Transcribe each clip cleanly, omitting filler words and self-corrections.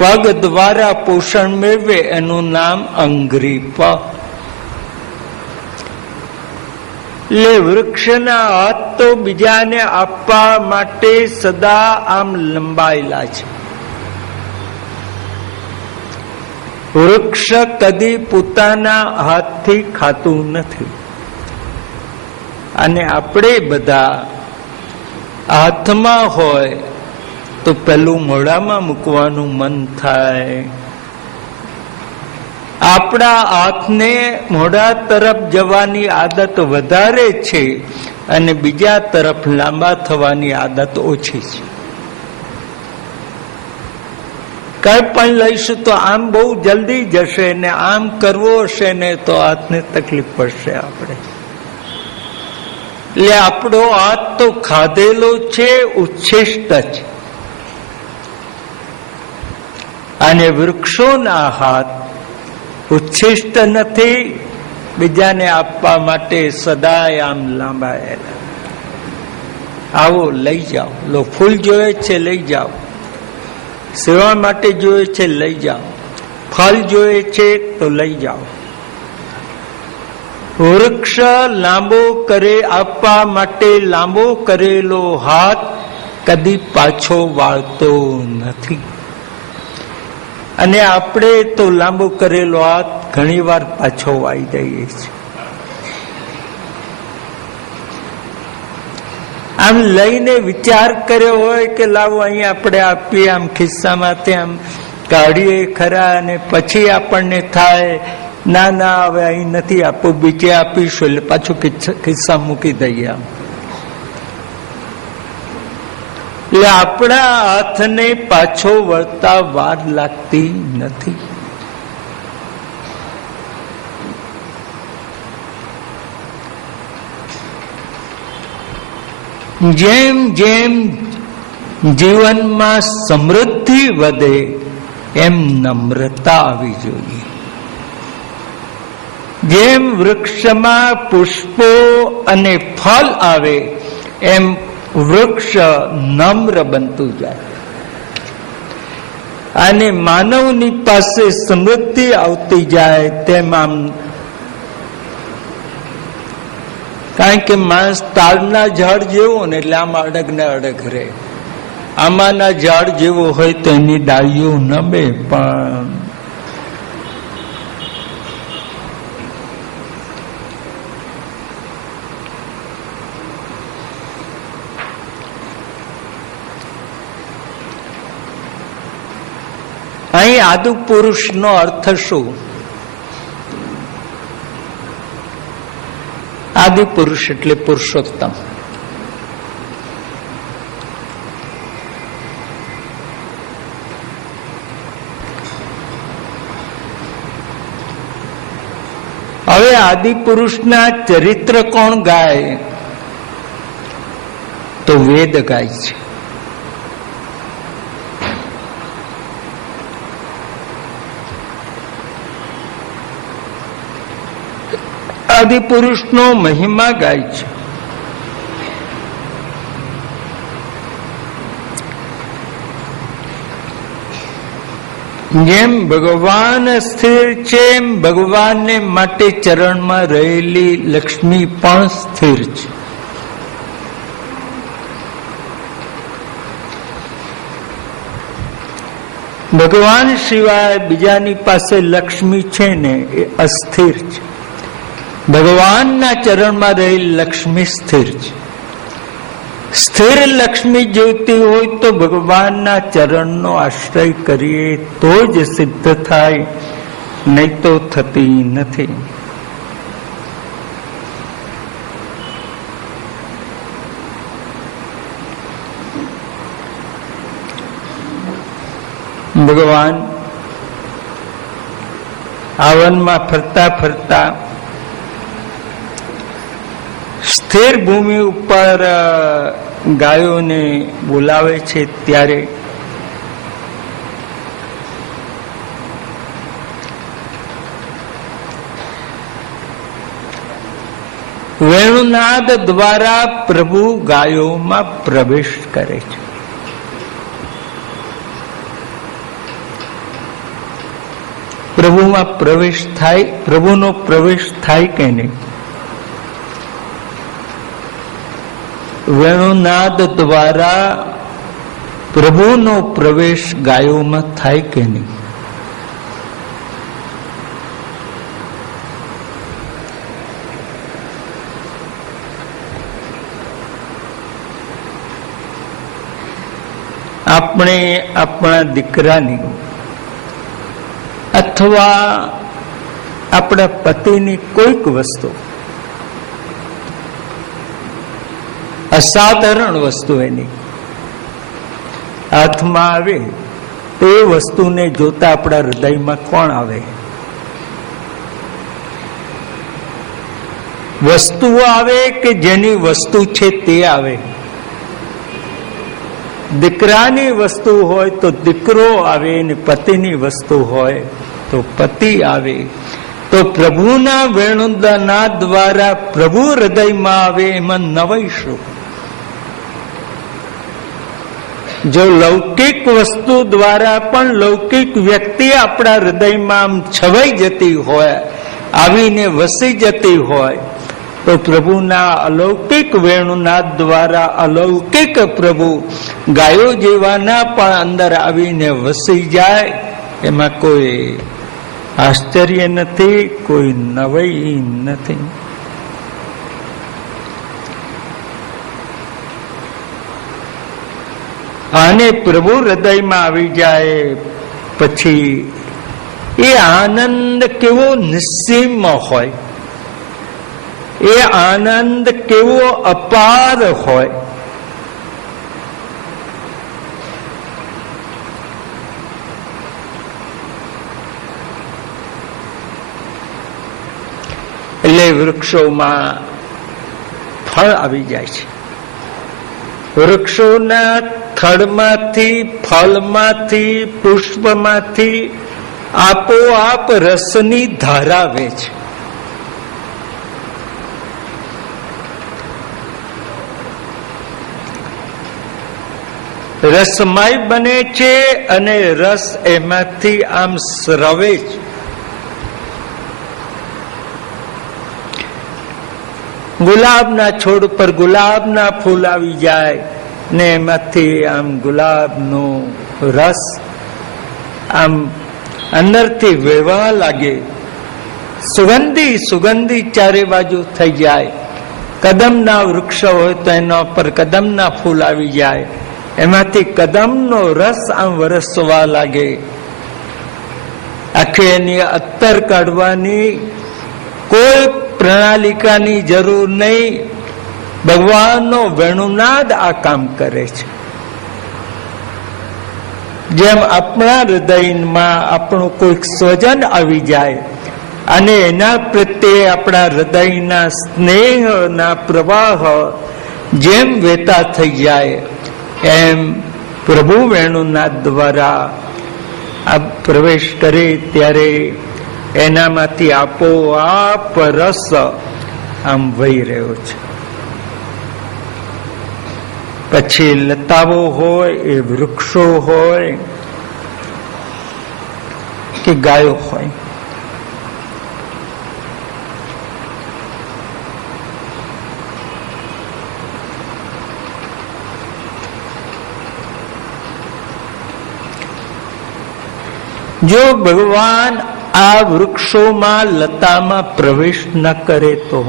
પગ દ્વારા પોષણ મેળવે એનું નામ અંગ્રીપ. એટલે વૃક્ષના હાથ તો બીજાને આપવા માટે સદા આમ લંબાયેલા છે. વૃક્ષ કદી પોતાના હાથથી ખાતું નથી. અને આપણે બધા હાથમાં હોય તો પેલું મોઢામાં મૂકવાનું મન થાય. આપણા હાથને મોઢા તરફ જવાની આદત વધારે છે અને બીજા તરફ લાંબા થવાની આદત ઓછી છે. કઈ પણ લઈશું તો આમ બહુ જલ્દી જશે ને આમ કરવો હશે ને તો હાથને તકલીફ પડશે આપણે. એટલે આપણો હાથ તો ખાધેલો છે, ઉચ્છિષ્ટ છે. અને વૃક્ષોના હાથ ઉચ્છિષ્ટ નથી, બીજાને આપવા માટે સદાય આમ લાંબાયેલા. આવો લઈ જાઓ, લો ફૂલ જોઈએ છે લઈ જાઓ, સેવા માટે જોઈએ છે લઈ જાઓ, ફળ જોઈએ છે તો લઈ જાઓ. વૃક્ષ લાંબો કરે આપવા માટે લાંબો કરેલો હાથ કદી પાછો વાળતો નથી. અને આપણે તો લાંબો કરેલો હાથ ઘણી વાર પાછો વાળી દઈએ છીએ. આમ લઈને વિચાર કર્યો હોય કે લાવો અહીં આપણે આપીએ, આમ ખિસ્સામાંથી આમ કાઢીએ ખરા, અને પછી આપણને થાય ના ના હવે અહીં નથી આપવું, બીજે આપીશું, એટલે પાછું ખિસ્સા મૂકી દઈએ. આમ એટલે આપણા હાથને પાછો વળતા વાર લાગતી નથી. જેમ જેમ જીવનમાં સમૃદ્ધિ વધે એમ નમ્રતા આવી જોઈએ. જેમ વૃક્ષમાં પુષ્પો અને ફળ આવે એમ વૃક્ષ નમ્ર બનતું જાય. અને માનવની પાસે સમૃદ્ધિ આવતી જાય તેમ આમ, કારણ કે માણસ તાડના ઝાડ જેવો ને એટલે આમ અડગ ને અડગ રહે. આમાંના ઝાડ જેવો હોય તો એની ડાળીઓ નમે, પણ અહીં આદિ પુરુષનો અર્થ શું? આદિ પુરુષ એટલે પુરુષોત્તમ. હવે આદિ પુરુષના ચરિત્ર કોણ ગાય? તો વેદ ગાય છે. આદિ પુરુષનો મહિમા ગાય છે. જેમ ભગવાન સ્થિર છે એમ ભગવાનને માટે ચરણમાં રહેલી લક્ષ્મી પણ સ્થિર છે. ભગવાન સિવાય બીજાની પાસે લક્ષ્મી છે ને એ અસ્થિર છે. ભગવાનના ચરણમાં રહેલી લક્ષ્મી સ્થિર છે. સ્થિર લક્ષ્મી જોઈતી હોય તો ભગવાનના ચરણનો આશ્રય કરીએ તો જ સિદ્ધ થાય, નહીં તો થતી નથી. ભગવાન આવનમાં ફરતા ફરતા સ્થિર ભૂમિ ઉપર ગાયોને બોલાવે છે. ત્યારે વેણુનાદ દ્વારા પ્રભુ ગાયોમાં પ્રવેશ કરે છે. પ્રભુમાં પ્રવેશ થાય, પ્રભુનો પ્રવેશ થાય કે નહીં? વેણુનાદ દ્વારા પ્રભુનો પ્રવેશ ગાયોમાં થાય કે નહીં? આપણે આપણા દીકરાની અથવા આપણા પતિની કોઈક વસ્તુ, અસાધારણ વસ્તુ એની હાથમાં આવે, તે વસ્તુને જોતા આપણા હૃદયમાં કોણ આવે? વસ્તુઓ આવે કે જેની વસ્તુ છે તે આવે? દીકરાની વસ્તુ હોય તો દીકરો આવે, ને પતિની વસ્તુ હોય તો પતિ આવે. તો પ્રભુના વેણુનાદ દ્વારા પ્રભુ હૃદયમાં આવે, એમાં નવાઈ શું? જો લૌકિક વસ્તુ દ્વારા પણ લૌકિક વ્યક્તિ આપણા હૃદયમાં આમ છવાઈ જતી હોય, આવીને વસી જતી હોય, તો પ્રભુના અલૌકિક વેણુનાદ દ્વારા અલૌકિક પ્રભુ ગાયો જેવાના પણ અંદર આવીને વસી જાય, એમાં કોઈ આશ્ચર્ય નથી, કોઈ નવાઈ નથી. આને પ્રભુ હૃદયમાં આવી જાય પછી એ આનંદ કેવો નિસ્સીમ હોય, એ આનંદ કેવો અપાર હોય. એટલે વૃક્ષોમાં ફળ આવી જાય છે. વૃક્ષોના થડમાંથી, ફળમાંથી, પુષ્પમાંથી આપોઆપ રસની ધારા આવે છે. રસમય બને છે અને રસ એમાંથી આમ સ્રવે છે. ગુલાબના છોડ પર ગુલાબના ફૂલ આવી જાય ને એમાંથી આમ ગુલાબનો રસ આમ અંદરથી વહેવા લાગે, સુગંધી સુગંધી ચારે બાજુ થઈ જાય. કદમના વૃક્ષ હોય તો એના પર કદમના ફૂલ આવી જાય, એમાંથી કદમનો રસ આમ વરસવા લાગે. આખી એની અત્તર કાઢવાની કોઈ પ્રણાલિકાની જરૂર નહીં. ભગવાનનો વેણુનાદ આ કામ કરે છે. જેમ આપણા હૃદયમાં આપણું કોઈક સ્વજન આવી જાય અને એના પ્રત્યે આપણા હૃદયના સ્નેહના પ્રવાહ જેમ વહેતા થઈ જાય, એમ પ્રભુ વેણુનાદ દ્વારા આ પ્રવેશ કરે ત્યારે એનામાંથી આપોઆપ રસ આમ વહી રહ્યો છે. પછી લતાઓ હોય, એ વૃક્ષો હોય કે ગાયો હોય, જો ભગવાન આ વૃક્ષોમાં, લતામાં પ્રવેશ ન કરે તો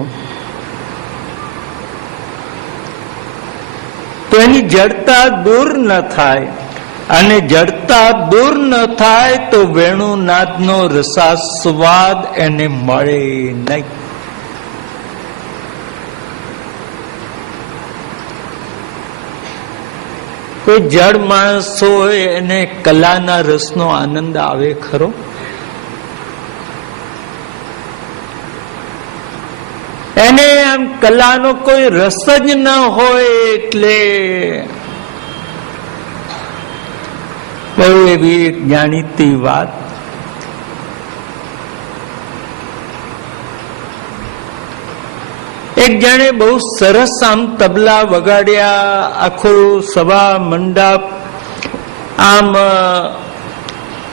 એની જડતા દૂર ન થાય, અને જડતા દૂર ન થાય તો વેણુનાદનો રસાસ્વાદ એને મળે નહીં. કોઈ જડ માણસ હોય એને કલાના રસનો આનંદ આવે ખરો? એને આમ કલાનો કોઈ રસ જ ન હોય, એટલે બહુ એવી એક જાણીતી વાત, એક જણે બહુ સરસ આમ તબલા વગાડ્યા, આખું સભા મંડપ આમ